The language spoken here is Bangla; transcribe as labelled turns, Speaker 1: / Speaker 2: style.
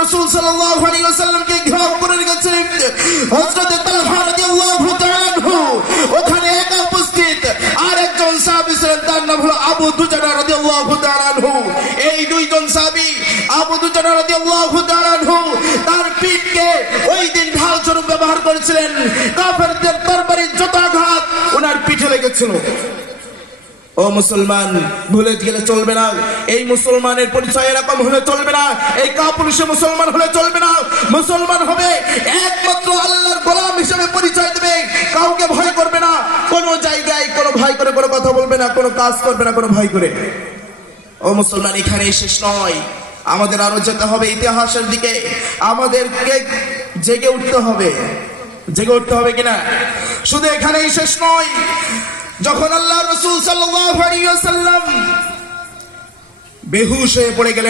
Speaker 1: রাসূল সাল্লাল্লাহু আলাইহি ছিলেন আবু দুজানা রাদিয়াল্লাহু তাআলা এই দুইজন তার পিঠকে ওই দিন ঢাল স্বরূপ ব্যবহার করেছিলেন। কাফেরদের তরবারির যত আঘাত ওনার পিঠে লেগেছিল। ও মুসলমান, ভুলে গেলে চলবে না। এই মুসলমানের পরিচয় এরকম হলে চলবে না। এই কাপুরুষে মুসলমান হলে চলবে না। মুসলমান হবে একমাত্র আল্লাহর গোলাম হিসেবে পরিচয় দেবে। কাউকে ভয় করবে না। কোনো জায়গায় কোনো ভয় করে কোনো কথা বলবে না, কোনো কাজ করবে না, কোনো ভয় করে। ও মুসলমান, এখানেই শেষ নয়। আমাদের আরও যেতে হবে ইতিহাসের দিকে। আমাদেরকে জেগে উঠতে হবে। জেগে উঠতে হবে কিনা? শুধু এখানেই শেষ নয়। যখন আল্লাহ রসুল সাল্লাম বেহুশ হয়ে পড়ে গেলেন